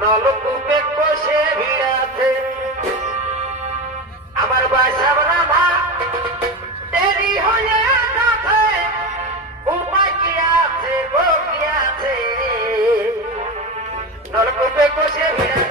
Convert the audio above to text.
নলকূপে বসে ভিড়াতে আমার বাসাব রাধা দেরি হয়ে যাচ্ছে, উপায় কি আছে গো কি আছে? নলকূপে বসে ভিড়াতে